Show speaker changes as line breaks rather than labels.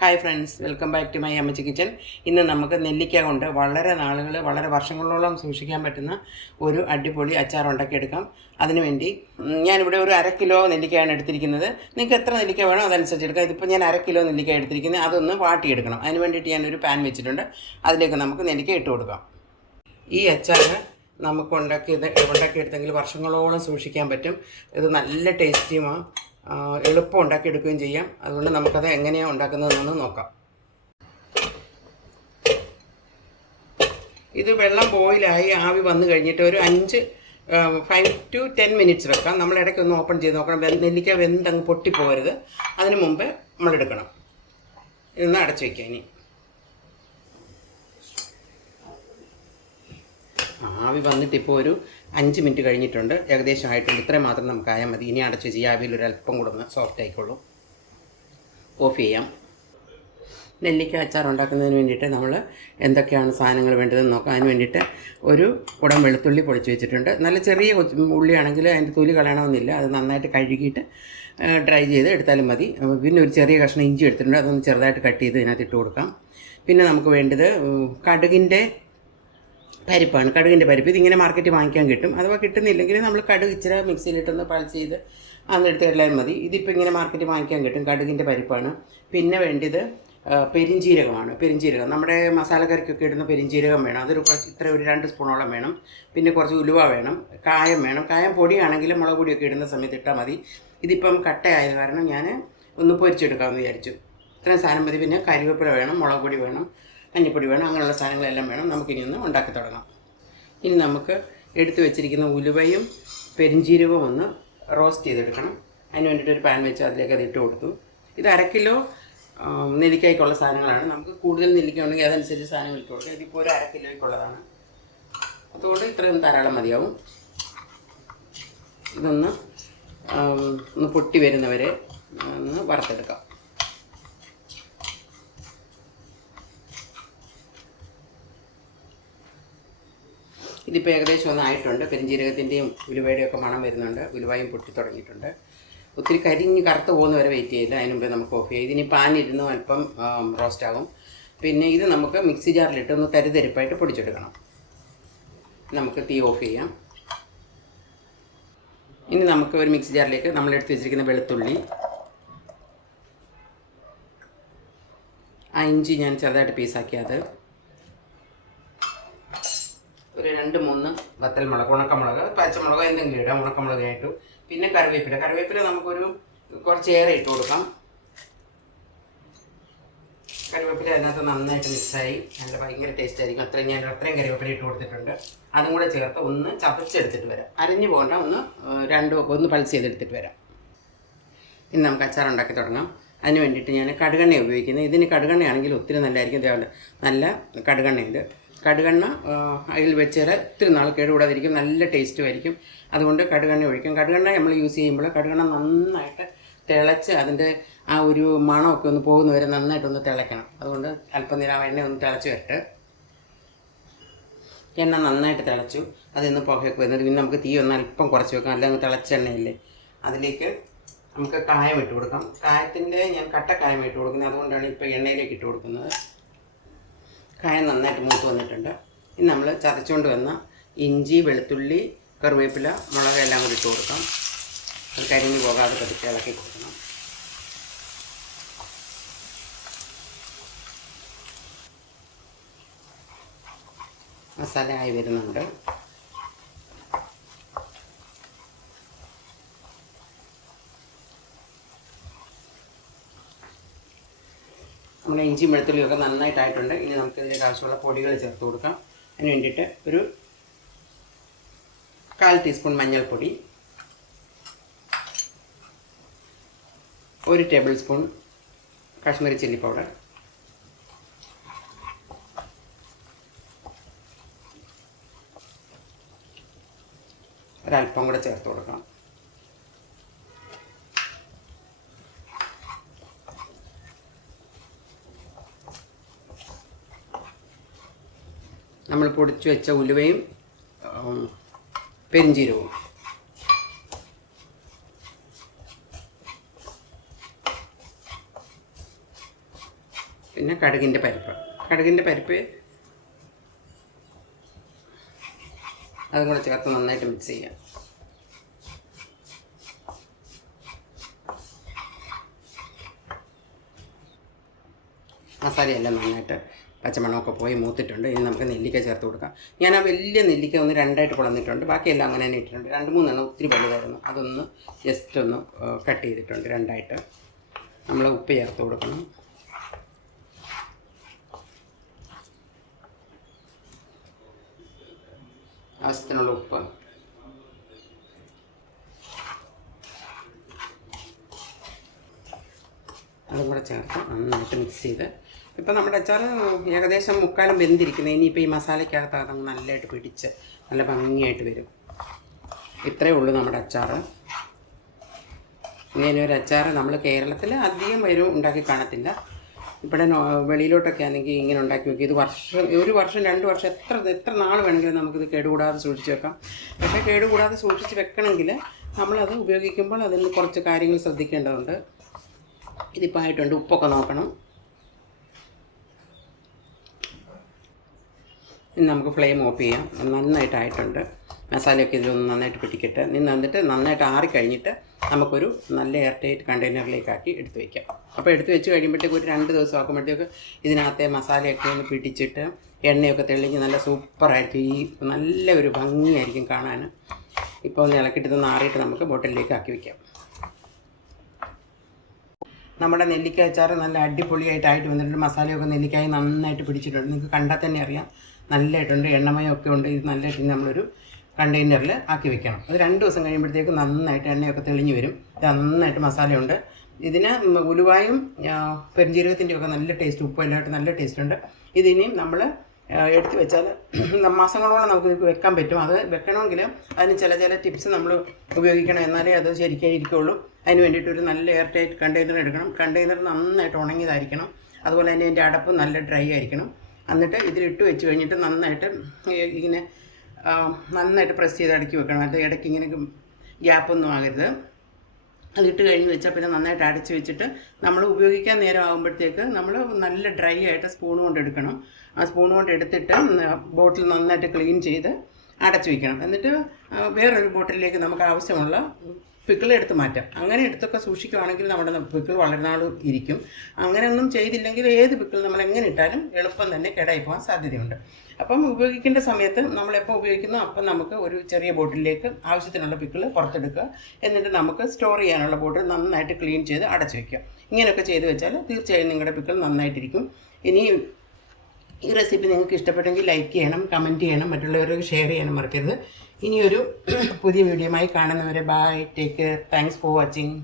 Hi friends welcome back to my അമ്മച്ചി kitchen ഇന്ന് നമുക്ക് നെല്ലിക്ക കൊണ്ട് വളരെ നാളുകൾ വളരെ വർഷങ്ങളോളം സൂക്ഷിക്കാൻ പറ്റുന്ന ഒരു അടിപൊളി അച്ചാർ ഉണ്ടാക്കിയെടുക്കാം അതിനുവേണ്ടി ഞാനിവിടെ ഒരു അര കിലോ നെല്ലിക്കയാണ് എടുത്തിരിക്കുന്നത്. നിങ്ങൾക്ക് എത്ര നെല്ലിക്ക വേണോ അതനുസരിച്ച് എടുക്കാം. ഇതിപ്പോൾ ഞാൻ അര കിലോ നെല്ലിക്ക എടുത്തിരിക്കുന്നത്. അതൊന്ന് വാട്ടിയെടുക്കണം. അതിന് വേണ്ടിയിട്ട് ഞാനൊരു പാൻ വെച്ചിട്ടുണ്ട്. അതിലേക്ക് നമുക്ക് നെല്ലിക്ക ഇട്ട് കൊടുക്കാം. ഈ അച്ചാർ നമുക്ക് ഉണ്ടാക്കിയത് ഉണ്ടാക്കിയെടുത്തെങ്കിൽ വർഷങ്ങളോളം സൂക്ഷിക്കാൻ പറ്റും. ഇത് നല്ല ടേസ്റ്റിയുമാണ്. എളുപ്പം ഉണ്ടാക്കിയെടുക്കുകയും ചെയ്യാം. അതുകൊണ്ട് നമുക്കത് എങ്ങനെയാണ് ഉണ്ടാക്കുന്നതെന്ന് നോക്കാം. ഇത് വെള്ളം ബോയിലായി ആവി വന്നു കഴിഞ്ഞിട്ട് ഒരു അഞ്ച് ഫൈവ് ടു ടെൻ മിനിറ്റ്സ് വെക്കാം. നമ്മൾ ഇടയ്ക്ക് ഒന്ന് ഓപ്പൺ ചെയ്ത് നോക്കണം. നെല്ലിക്ക വെന്തങ്ങ് പൊട്ടിപ്പോകരുത്. അതിന് മുമ്പേ നമ്മൾ എടുക്കണം. ഇതൊന്ന് അടച്ചു വയ്ക്കാം ഇനി. ആവി വന്നിട്ടിപ്പോൾ ഒരു അഞ്ച് മിനിറ്റ് കഴിഞ്ഞിട്ടുണ്ട്. ഏകദേശം ആയിട്ടുണ്ട്. ഇത്രയും മാത്രം നമുക്ക് ആയാൽ മതി. ഇനി അടച്ച് വെച്ച് ഈ ഒരു അല്പം കൂടെ ഒന്ന് സോഫ്റ്റ് ആയിക്കോളൂ. ഓഫ് ചെയ്യാം. നെല്ലിക്ക അച്ചാർ ഉണ്ടാക്കുന്നതിന് വേണ്ടിയിട്ട് നമ്മൾ എന്തൊക്കെയാണ് സാധനങ്ങൾ വേണ്ടതെന്ന് നോക്കാം. അതിന് വേണ്ടിയിട്ട് ഒരു കുടം വെളുത്തുള്ളി പൊളിച്ച് വെച്ചിട്ടുണ്ട്. നല്ല ചെറിയ ഉള്ളിയാണെങ്കിൽ അതിന്റെ തൊലി കളയണമെന്നില്ല. അത് നന്നായിട്ട് കഴുകിയിട്ട് ഡ്രൈ ചെയ്ത് എടുത്താലും മതി. പിന്നെ ഒരു ചെറിയ കഷ്ണം ഇഞ്ചി എടുത്തിട്ടുണ്ട്. അതൊന്ന് ചെറുതായിട്ട് കട്ട് ചെയ്ത് ഇതിനകത്ത് ഇട്ട് കൊടുക്കാം. പിന്നെ നമുക്ക് വേണ്ടത് കടുകിന്റെ പരിപ്പാണ്. കടുകിന്റെ പരിപ്പ്. ഇതിങ്ങനെ മാർക്കറ്റിൽ വാങ്ങിക്കാൻ കിട്ടും. അഥവാ കിട്ടുന്നില്ലെങ്കിൽ നമ്മൾ കടുക് ഇച്ചിരി മിക്സിയിലിട്ടൊന്ന് പൾസ് ചെയ്ത് എടുത്ത് കളയാൻ മതി. ഇതിപ്പോൾ ഇങ്ങനെ മാർക്കറ്റിൽ വാങ്ങിക്കാൻ കിട്ടും. കടുകിന്റെ പരിപ്പാണ്. പിന്നെ വേണ്ടത് പെരിഞ്ചീരകമാണ്. പെരിഞ്ജീരകം നമ്മുടെ മസാലക്കറിക്കൊക്കെ ഇടുന്ന പെരിഞ്ജീരകം വേണം. അതൊരു കുറച്ച് ഇത്ര ഒരു രണ്ട് സ്പൂണോളം വേണം. പിന്നെ കുറച്ച് ഉലുവ വേണം. കായം വേണം. കായം പൊടിയാണെങ്കിലും മുളക് പൊടിയൊക്കെ ഇടുന്ന സമയത്ത് ഇട്ടാൽ മതി. ഇതിപ്പം കട്ടയായത് കാരണം ഞാൻ ഒന്ന് പൊരിച്ചെടുക്കാമെന്ന് വിചാരിച്ചു. ഇത്രയും സാധനം മതി. പിന്നെ കരിവേപ്പില വേണം. മുളക് പൊടി വേണം. മഞ്ഞപ്പൊടി വേണം അങ്ങനെയുള്ള സാധനങ്ങളെല്ലാം വേണം. നമുക്കിനി ഒന്ന് ഉണ്ടാക്കി തുടങ്ങാം. ഇനി നമുക്ക് എടുത്തു വെച്ചിരിക്കുന്ന ഉലുവയും പെരിഞ്ചീരകവും ഒന്ന് റോസ്റ്റ് ചെയ്തെടുക്കണം. അതിന് വേണ്ടിയിട്ട് ഒരു പാൻ വെച്ച് അതിലേക്ക് അത് ഇട്ട് കൊടുത്തു. ഇത് അര കിലോ നെല്ലിക്കായ്ക്കുള്ള സാധനങ്ങളാണ്. നമുക്ക് കൂടുതൽ നെല്ലിക്ക ഉണ്ടെങ്കിൽ അതനുസരിച്ച് സാധനങ്ങൾ ഇട്ട് കൊടുക്കുക ഇതിപ്പോൾ ഒരു അര കിലോയ്ക്കുള്ളതാണ്. അതുകൊണ്ട് ഇത്രയും ധാരാളം മതിയാവും. ഇതൊന്ന് ഒന്ന് പൊട്ടി വരുന്നവരെ ഒന്ന് വറുത്തെടുക്കാം. ഇതിപ്പോൾ ഏകദേശം ഒന്നായിട്ടുണ്ട്. പെരിഞ്ജീരകത്തിന്റെയും ഉലുവയുടെയും ഒക്കെ മണം വരുന്നുണ്ട്. ഉലുവയും പൊട്ടി തുടങ്ങിയിട്ടുണ്ട്. ഒത്തിരി കരിഞ്ഞ് കറുത്ത് പോകുന്ന വരെ വെയിറ്റ് ചെയ്യില്ല അതിന് മുമ്പേ നമുക്ക് ഓഫ് ചെയ്യാം. ഇതിനി പാനിരുന്ന് അല്പം റോസ്റ്റ് ആകും. പിന്നെ ഇത് നമുക്ക് മിക്സി ജാറിലിട്ട് ഒന്ന് തരിതരിപ്പായിട്ട് പൊടിച്ചെടുക്കണം. നമുക്ക് തീ ഓഫ് ചെയ്യാം. ഇനി നമുക്ക് ഒരു മിക്സി ജാറിലേക്ക് നമ്മൾ എടുത്ത് വെച്ചിരിക്കുന്ന വെളുത്തുള്ളി. ആ ഇഞ്ചി ഞാൻ ചെറുതായിട്ട് പീസാക്കി അത്. ഒരു രണ്ട് മൂന്ന് വത്തൽ മുളക് ഉണക്കമുളക് പച്ചമുളക് എന്തെങ്കിലും ഇടാം ഉണക്കമുളകായിട്ടു പിന്നെ കറിവേപ്പില. കറിവേപ്പില നമുക്കൊരു കുറച്ചേറെ ഇട്ട് കൊടുക്കാം. കറിവേപ്പില അതിനകത്ത് നന്നായിട്ട് മിക്സായി. നല്ല ഭയങ്കര ടേസ്റ്റ് ആയിരിക്കും. അത്രയും ഞാൻ അത്രയും കറിവേപ്പില ഇട്ട് കൊടുത്തിട്ടുണ്ട്. അതും കൂടെ ചേർത്ത് ഒന്ന് ചതച്ചെടുത്തിട്ട് വരാം. അരിഞ്ഞു പോകണ്ട ഒന്ന് രണ്ടോ ഒന്ന് പൾസ് ചെയ്തെടുത്തിട്ട് വരാം. ഇന്ന് നമുക്ക് അച്ചാർ ഉണ്ടാക്കി തുടങ്ങാം. അതിന് വേണ്ടിയിട്ട് ഞാൻ കടുകെണ്ണ ഉപയോഗിക്കുന്നത്. ഇതിന് കടുകെണ്ണയാണെങ്കിൽ ഒത്തിരി നല്ലതായിരിക്കും. നല്ല കടുകെണ്ണയുണ്ട്. കടുകെണ്ണ അതിൽ വെച്ചാൽ ഒത്തിരി നാൾ കേടുകൂടാതിരിക്കും നല്ല ടേസ്റ്റും ആയിരിക്കും. അതുകൊണ്ട് കടുകെണ്ണ ഒഴിക്കും. കടുകെണ്ണ നമ്മൾ യൂസ് ചെയ്യുമ്പോൾ കടുകെണ്ണ നന്നായിട്ട് തിളച്ച് അതിന്റെ ആ ഒരു മണമൊക്കെ ഒന്ന് പോകുന്നവരെ നന്നായിട്ടൊന്ന് തിളയ്ക്കണം. അതുകൊണ്ട് അല്പം നേരം ആ എണ്ണ ഒന്ന് തിളച്ച് വരട്ടെ. എണ്ണ നന്നായിട്ട് തിളച്ചു. അതിന്ന് പുകയൊക്കെ വരുന്നത് പിന്നെ നമുക്ക് തീ ഒന്ന് അല്പം കുറച്ച് വെക്കാം അല്ലെങ്കിൽ തിളച്ച എണ്ണയില്ലേ. അതിലേക്ക് നമുക്ക് കായം ഇട്ട് കൊടുക്കാം. കായത്തിന്റെ ഞാൻ കട്ട കായം ഇട്ട് കൊടുക്കുന്നത്. അതുകൊണ്ടാണ് ഇപ്പോൾ എണ്ണയിലേക്ക് ഇട്ട് കൊടുക്കുന്നത്. കായം നന്നായിട്ട് മൂത്ത് വന്നിട്ടുണ്ട്. ഇനി നമ്മൾ ചതച്ചുകൊണ്ട് വന്ന ഇഞ്ചി വെളുത്തുള്ളി കറിവേപ്പില മുളക് എല്ലാം കൂടി ഇട്ട് കൊടുക്കാം. അത് കരിഞ്ഞു പോകാതെ പതുക്കെ ഇളക്കി കൊടുക്കണം. മസാല ആയി വരുന്നുണ്ട് നമ്മുടെ ഇഞ്ചിയും വെളുത്തുള്ളിയും ഒക്കെ നന്നായിട്ടായിട്ടുണ്ട്. ഇനി നമുക്ക് ഇതിലേക്ക് ആവശ്യമുള്ള പൊടികൾ ചേർത്ത് കൊടുക്കാം. അതിന് വേണ്ടിയിട്ട് ഒരു കാൽ ടീസ്പൂൺ മഞ്ഞൾപ്പൊടി ഒരു table spoon Kashmiri chilli powder ഒരല്പം കൂടെ ചേർത്ത് കൊടുക്കാം. നമ്മൾ പൊടിച്ചു വെച്ച ഉലുവയും പെരിഞ്ചീരവും. പിന്നെ കടുകിന്റെ പരിപ്പ്. കടുകിന്റെ പരിപ്പ് അതും കൂടെ ചേർത്ത് നന്നായിട്ട് മിക്സ് ചെയ്യാം. മസാലയെല്ലാം നന്നായിട്ട് പച്ചമണമൊക്കെ പോയി മൂത്തിട്ടുണ്ട്. ഇനി നമുക്ക് നെല്ലിക്ക ചേർത്ത് കൊടുക്കാം. ഞാൻ ആ വലിയ നെല്ലിക്ക ഒന്ന് രണ്ടായിട്ട് പൊളന്നിട്ടുണ്ട് ബാക്കിയെല്ലാം അങ്ങനെ തന്നെ ഇട്ടിട്ടുണ്ട്. രണ്ട് മൂന്നെണ്ണം ഒത്തിരി വലുതായിരുന്നു. അതൊന്ന് ജസ്റ്റ് ഒന്ന് കട്ട് ചെയ്തിട്ടുണ്ട് രണ്ടായിട്ട്. നമ്മൾ ഉപ്പ് ചേർത്ത് കൊടുക്കണം. ആവശ്യത്തിനുള്ള ഉപ്പ്. അതും കൂടെ ചേർത്ത് നന്നായിട്ട് മിക്സ് ചെയ്ത് ഇപ്പം നമ്മുടെ അച്ചാർ ഏകദേശം മുക്കാലും വെന്തിരിക്കുന്നത് ഇനിയിപ്പോൾ ഈ മസാലയ്ക്കകത്ത് അതങ്ങ് നല്ലതായിട്ട് പിടിച്ച് നല്ല ഭംഗിയായിട്ട് വരും. ഇത്രയേ ഉള്ളൂ നമ്മുടെ അച്ചാർ ഇങ്ങനെ ഒരു അച്ചാർ നമ്മൾ കേരളത്തിൽ അധികം വരും ഉണ്ടാക്കി കാണത്തില്ല. ഇവിടെ വെളിയിലോട്ടൊക്കെ ആണെങ്കിൽ ഇങ്ങനെ ഉണ്ടാക്കി വെക്കും. ഇത് വർഷം ഒരു വർഷം രണ്ട് വർഷം എത്ര എത്ര നാൾ വേണമെങ്കിലും നമുക്കിത് കേടുകൂടാതെ സൂക്ഷിച്ച് വെക്കാം. പക്ഷേ കേടുകൂടാതെ സൂക്ഷിച്ച് വെക്കണമെങ്കിൽ നമ്മളത് ഉപയോഗിക്കുമ്പോൾ അതിൽ കുറച്ച് കാര്യങ്ങൾ ശ്രദ്ധിക്കേണ്ടതുണ്ട്. ഇതിപ്പോൾ ആയിട്ടുണ്ട്. ഉപ്പൊക്കെ നോക്കണം. ഇനി നമുക്ക് ഫ്ലെയിം ഓഫ് ചെയ്യാം. നന്നായിട്ടായിട്ടുണ്ട്. മസാലയൊക്കെ ഇതിലൊന്ന് നന്നായിട്ട് പിടിക്കട്ടെ. നിന്ന് വന്നിട്ട് നന്നായിട്ട് ആറിക്കഴിഞ്ഞിട്ട് നമുക്കൊരു നല്ല എയർ ടൈറ്റ് കണ്ടെയ്നറിലേക്കാക്കി എടുത്ത് വയ്ക്കാം അപ്പോൾ എടുത്ത് വെച്ച് കഴിയുമ്പോഴത്തേക്ക് ഒരു രണ്ട് ദിവസം ആക്കുമ്പോഴത്തേക്ക് ഇതിനകത്തെ മസാലയൊക്കെ ഒന്ന് പിടിച്ചിട്ട് എണ്ണയൊക്കെ തെളിഞ്ഞ് നല്ല സൂപ്പറായിരിക്കും. ഈ നല്ല ഒരു ഭംഗിയായിരിക്കും കാണാൻ. ഇപ്പോൾ ഒന്ന് ഇളക്കിയിട്ട് ഇത് നാറിയിട്ട് നമുക്ക് ബോട്ടിലേക്ക് ആക്കി വയ്ക്കാം നമ്മുടെ നെല്ലിക്ക അച്ചാർ നല്ല അടിപൊളിയായിട്ടായിട്ട് വന്നിട്ടുണ്ട്. മസാലയൊക്കെ നെല്ലിക്കായി നന്നായിട്ട് പിടിച്ചിട്ടുണ്ട്. നിങ്ങൾക്ക് കണ്ടാൽ തന്നെ അറിയാം. നല്ലതായിട്ടുണ്ട് എണ്ണമയമൊക്കെ ഉണ്ട്. ഇത് നല്ലതായിട്ട് നമ്മളൊരു കണ്ടെയ്നറിൽ ആക്കി വെക്കണം. അത് രണ്ട് ദിവസം കഴിയുമ്പോഴത്തേക്ക് നന്നായിട്ട് എണ്ണയൊക്കെ തെളിഞ്ഞു വരും. ഇത് നന്നായിട്ട് മസാലയുണ്ട്. ഇതിന് ഉലുവായും പെരുംജീരകത്തിന്റെ ഒക്കെ നല്ല ടേസ്റ്റ് ഉപ്പ് എല്ലാമായിട്ട് നല്ല ടേസ്റ്റ് ഉണ്ട്. ഇതിനെയും നമ്മൾ എടുത്തു വെച്ചാൽ മാസങ്ങളോളം നമുക്ക് വെക്കാൻ പറ്റും. അത് വെക്കണമെങ്കിൽ അതിന് ചില ചില ടിപ്സ് നമ്മൾ ഉപയോഗിക്കണം. എന്നാലേ അത് ശരിക്കും ഇരിക്കുകയുള്ളൂ അതിന് വേണ്ടിയിട്ട് ഒരു നല്ല എയർ ടൈറ്റ് കണ്ടെയ്നർ എടുക്കണം. കണ്ടെയ്നർ നന്നായിട്ട് ഉണങ്ങിയതായിരിക്കണം. അതുപോലെ തന്നെ അതിന്റെ അടപ്പ് നല്ല ഡ്രൈ ആയിരിക്കണം. എന്നിട്ട് ഇതിലിട്ട് വെച്ച് കഴിഞ്ഞിട്ട് നന്നായിട്ട് ഇങ്ങനെ നന്നായിട്ട് പ്രസ് ചെയ്ത് അടുക്കി വെക്കണം. അത് ഇടയ്ക്ക് ഇങ്ങനെ ഗ്യാപ്പൊന്നും ആകരുത്. അതിട്ട് കഴിഞ്ഞ് വെച്ചാൽ പിന്നെ നന്നായിട്ട് അടച്ച് വെച്ചിട്ട് നമ്മൾ ഉപയോഗിക്കാൻ നേരം ആകുമ്പോഴത്തേക്ക് നമ്മൾ നല്ല ഡ്രൈ ആയിട്ട് സ്പൂൺ കൊണ്ട് എടുക്കണം. ആ സ്പൂൺ കൊണ്ട് എടുത്തിട്ട് ബോട്ടിൽ നന്നായിട്ട് ക്ലീൻ ചെയ്ത് അടച്ചു വയ്ക്കണം എന്നിട്ട് വേറൊരു ബോട്ടിലേക്ക് നമുക്ക് ആവശ്യമുള്ള പിക്കിൾ എടുത്ത് മാറ്റാം. അങ്ങനെ എടുത്തൊക്കെ സൂക്ഷിക്കുകയാണെങ്കിൽ നമ്മുടെ പിക്കിൾ വളരെ നാൾ ഇരിക്കും. അങ്ങനെയൊന്നും ചെയ്തില്ലെങ്കിൽ ഏത് പിക്കിൾ നമ്മൾ എങ്ങനെ ഇട്ടാലും എളുപ്പം തന്നെ കേടായി പോകാൻ സാധ്യതയുണ്ട്. അപ്പം ഉപയോഗിക്കേണ്ട സമയത്ത് നമ്മൾ എപ്പോൾ ഉപയോഗിക്കുന്നോ? അപ്പം നമുക്ക് ഒരു ചെറിയ ബോട്ടിലേക്ക് ആവശ്യത്തിനുള്ള പിക്കിൾ പുറത്തെടുക്കുക. എന്നിട്ട് നമുക്ക് സ്റ്റോർ ചെയ്യാനുള്ള ബോട്ടിൽ നന്നായിട്ട് ക്ലീൻ ചെയ്ത് അടച്ചു വയ്ക്കുക ഇങ്ങനെയൊക്കെ ചെയ്ത് വെച്ചാൽ തീർച്ചയായും നിങ്ങളുടെ പിക്കിൾ നന്നായിട്ടിരിക്കും. ഇനി ഈ റെസിപ്പി നിങ്ങൾക്ക് ഇഷ്ടപ്പെട്ടെങ്കിൽ ലൈക്ക് ചെയ്യണം കമന്റ് ചെയ്യണം മറ്റുള്ളവർക്ക് ഷെയർ ചെയ്യാനും മറക്കരുത്. ഇനിയൊരു പുതിയ വീഡിയോയുമായി കാണുന്നവരെ bye take thanks for watching